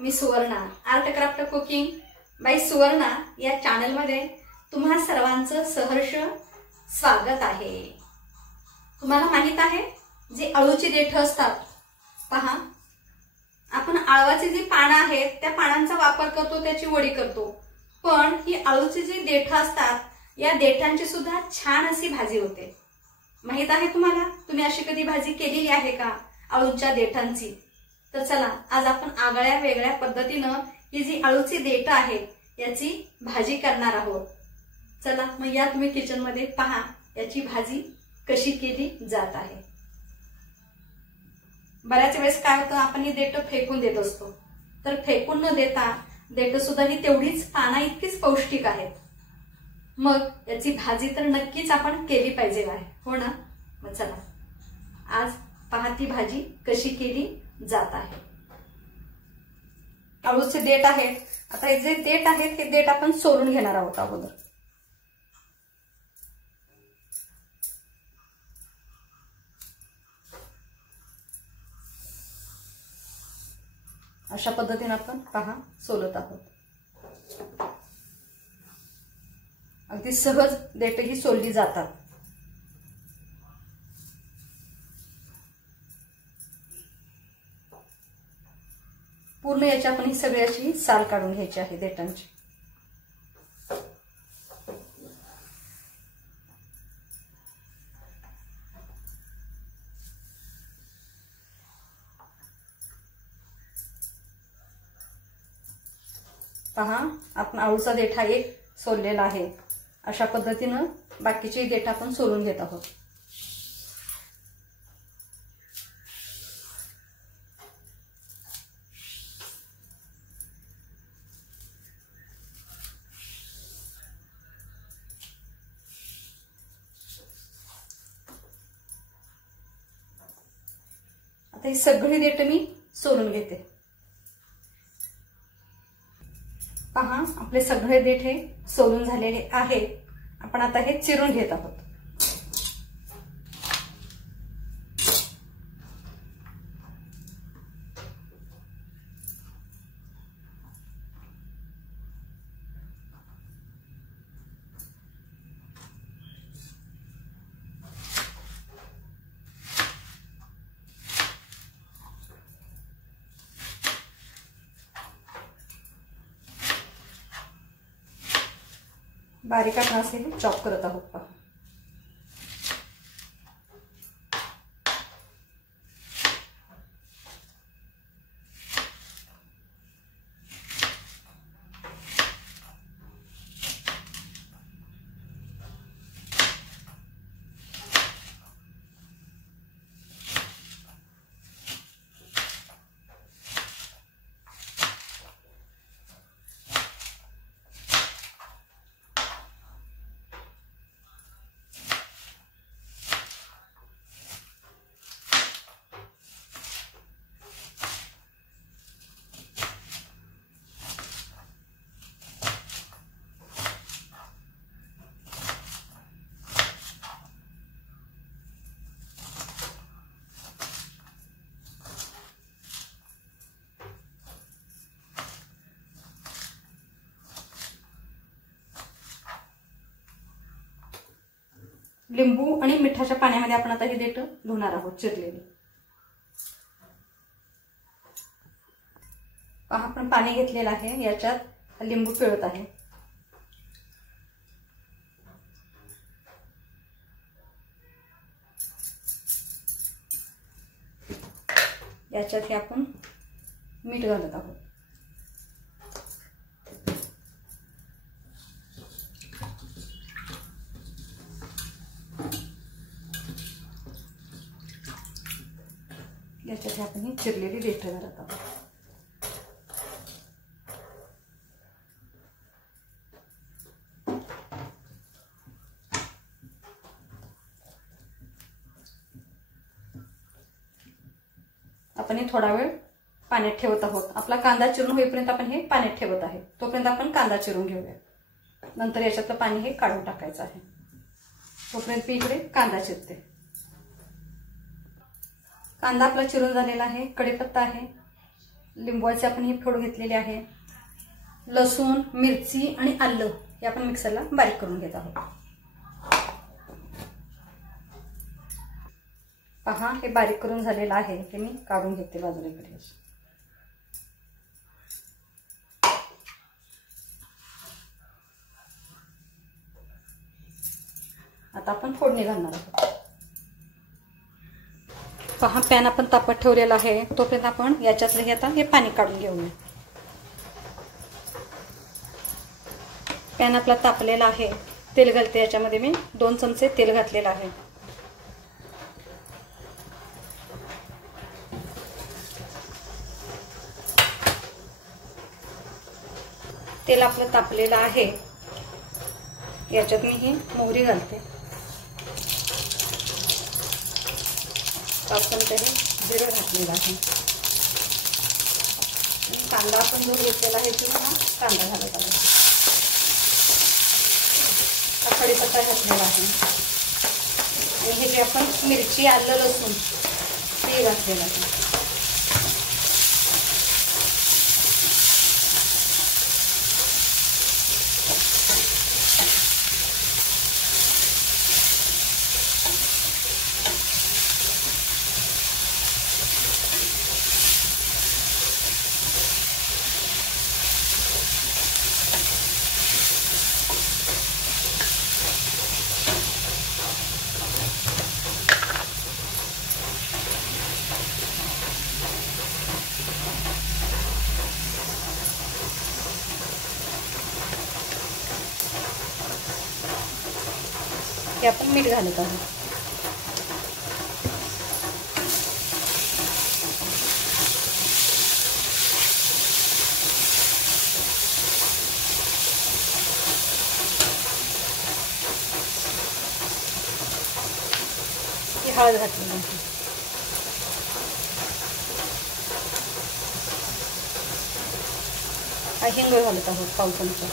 Me Suvarna, art craft cooking by Suvarna या चॅनलमध्ये तुम्हा सर्वांचं सहर्ष स्वागत आहे। तुम्हाला माहित आहे जे अळूची देठ असतात, पहा आपण आळवाची जी पानं आहेत त्या पानांचा वापर करतो, त्याची वडी करतो, पण ही अळूची जी देठ असतात या देठांची सुद्धा छान अशी भाजी होते। माहित आहे तुम्हाला? तुम्ही अशी कधी भाजी केलेली आहे का अळूच्या देठांची? तर चला आज आपण आगळ्या वेगळ्या पद्धतीनं ही जी अळूची देठ आहे याची भाजी करणार आहोत। चला मग या तुम्ही किचन मध्ये पहा याची भाजी कशी केली जात आहे। बऱ्याच वेळेस काय होतं, आपण ही देठ फेकून देत असतो, तर फेकून न देता देठ सुद्धा ही तेवढीच पाना इतकीच पौष्टिक आहेत। मग याची भाजी तर नक्कीच आपण केली पाहिजे आहे, हो ना? मग चला आज पहा ती भाजी कशी केली जात आहे। अळूचे देठ आहेत, आता हे जे देठ आहेत हे देठ आपण सोलून घेणार आहोत अगोदर। अशा पद्धतीने आपण पहा सोलत आहोत। अगदी सहज देठ ही सोलली जातात। पूर्ण याची आपण ही सगळ्याची साल काढून घ्यायची आहे देठांची। पहा आपण अळूचा देठा एक सोललेला आहे। अशा पद्धतीनं बाकीचे देठ आपण सोलून घेत आहोत। आता ही सगळी देठ मी सोलून घेते। पहा आपले सगळे देठ हे सोलून झालेले आहेत। आपण आता हे चिरून घेत आहोत। बारीक आपण असे चॉप करत आहोत। पहा लिंबू आणि मिठाच्या पाण्यामध्ये आपण आता ही देठ धुणार आहोत चिरलेली। पहा आपण पाणी घेतलेलं आहे, याच्यात लिंबू पिळत आहे। याच्यात हे आपण मीठ घालत आहोत। याच्यात आपण ही चिरलेली देठ घालत आहोत। आपण हे थोडा वेळ पाण्यात ठेवत आहोत। आपला कांदा चिरून होईपर्यंत आपण हे पाण्यात ठेवत आहे, तोपर्यंत आपण कांदा चिरून घेऊया। नंतर याच्यातलं पाणी हे काढून टाकायचं आहे। तोपर्यंत मी इकडे कांदा चिरते। कांदा आपला चिरून झालेला आहे, कढीपत्ता आहे, लिंबूचे आपण ही फोड घेतलेली आहे. लसूण, मिरची आणि आलं हे आपण मिक्सरला बारीक करून घेत आहोत. पहा, हे बारीक करून झालेलं आहे. हे मी काढून घेते बाजूला. आता आपण फोडणी घालणार आहोत. पहा, पॅन आपण तापत ठेवलेला आहे. तोपर्यंत आपण याच्यातलं हे आता हे पाणी काढून घेऊया. पॅन आपला तापलेला आहे. तेल घालते. याच्यामध्ये मी 2 चमचे तेल घातलेलं आहे. तेल आपलं तापलेलं आहे. याच्यात मी ही मोहरी घालते. 5 चमचे जिरं घातलेलं आहे. कांदा आपण जो घेतलेला आहे तो कांदा घालत आहे. कढीपत्ता घातलेला आहे. आणि हे जे आपण मिरची, आलं, लसूण ते घातलेलं आहे. हे आपण मीठ घालत आहोत. ही हळद घातली आहे. हिंग घालत आहोत 1 चमचा.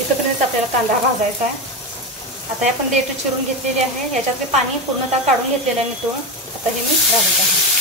इथपर्यंत आपल्याला कांदा भाजायचा आहे. आता आपण देठ चिरून घेतलेली आहे. ह्याच्यातले पाणी पूर्णतः काढून घेतलेलं आहे निथळून. आता हे मी घालत आहे.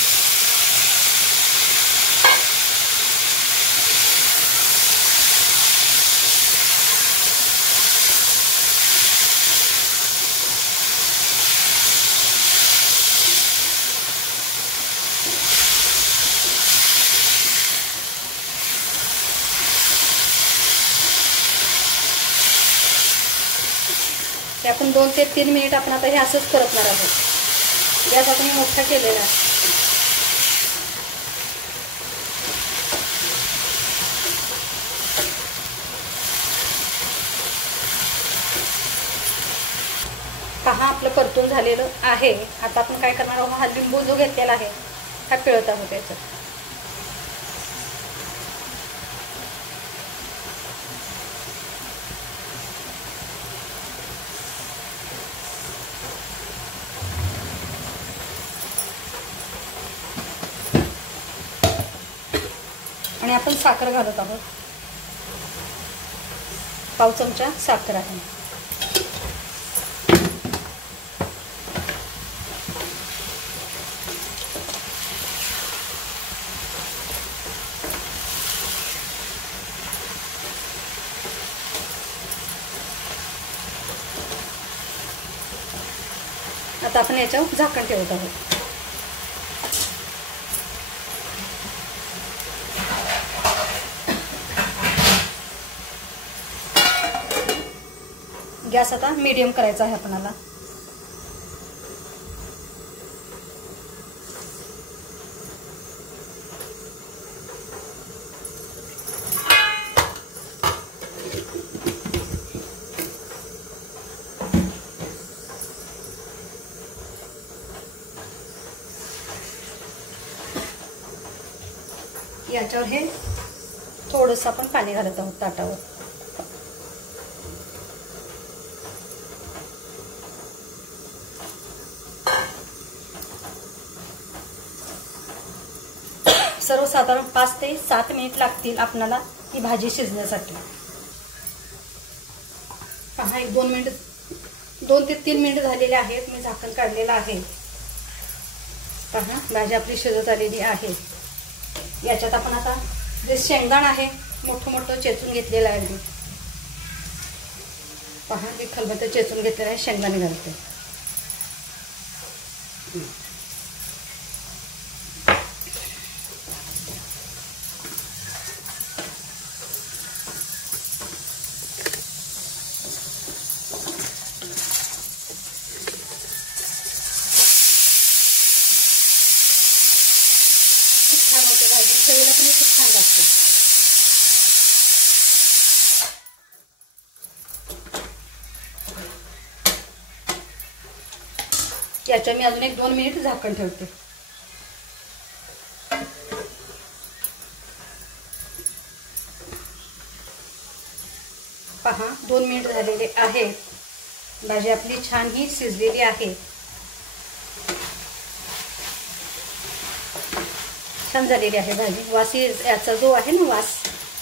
ते आपण 2 ते 3 मिनिट आपण आता हे असंच परतणार आहोत. गॅस आपण मोठा केलेला आहे. पहा, आपलं परतून झालेलं आहे. आता आपण काय करणार आहोत, हा लिंबू जो घेतलेला आहे हा पिळत आहोत याच्यात. आणि आपण साखर घालत आहोत. 1 चमचा साखर आहे. आता आपण याच्यावर झाकण ठेवत आहोत. गॅस आता मीडियम करायचा आहे आपल्याला. याच्यावर हे थोडंसं आपण पाणी घालत आहोत ताटावर. सर्वसाधारण 5 ते 7 मिनिट लागतील आपल्याला ही भाजी शिजण्यासाठी। पहा 2 ते 3 मिनिट झालेले आहेत। मी झाकण काढलेलं आहे। पहा भाजी आपली शिजत आलेली आहे। याच्यात आपण आता जे शेंगदाण आहे मोठं मोठं चेचून घेतलेलं आहे। पहा मी खलबत्त्यात चेचून घेतलेलं आहे, शेंगदाणे घालते। छान होते भाजी, चवीला पण खूप छान लागते। याच्या मी अजून 1-2 मिनिट झाकण ठेवते। पहा 2 मिनिट झालेले आहेत। भाजी आपली छान ही शिजलेली आहे। छान झालेली आहे भाजी। वास याचा जो आहे ना वास,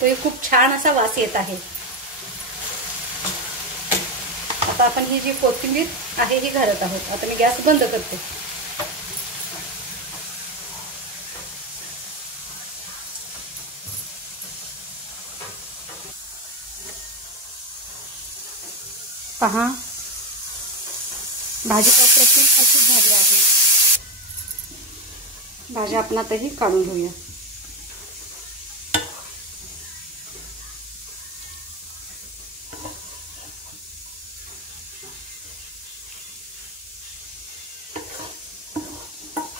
तो खूप छान असा वास येत आहे। आता आपण ही जी कोथिंबीर आहे ही घालत आहोत। आता मी गॅस बंद करते। पहा भाजी अप्रतिम अशी झाली आहे। भाजी आपण आताही काढून घेऊया।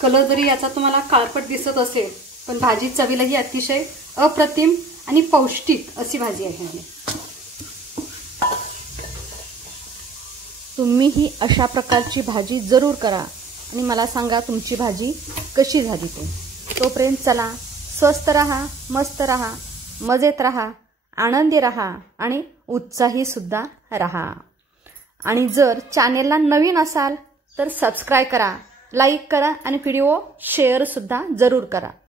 कलर जरी याचा तुम्हाला काळपट दिसत असेल, पण भाजी चवीलाही अतिशय अप्रतिम आणि पौष्टिक अशी भाजी आहे। तुम्ही ही अशा प्रकारची भाजी जरूर करा आणि मला सांगा तुमची भाजी कशी झाली ते। तोपर्यंत चला स्वस्थ रहा, मस्त रहा, मजेत रहा, आनंदी रहा आणि उत्साही सुद्धा रहा। आणि जर चॅनेलला नवीन असाल तर सबस्क्राइब करा, लाईक करा आणि व्हिडिओ शेअर सुद्धा जरूर करा।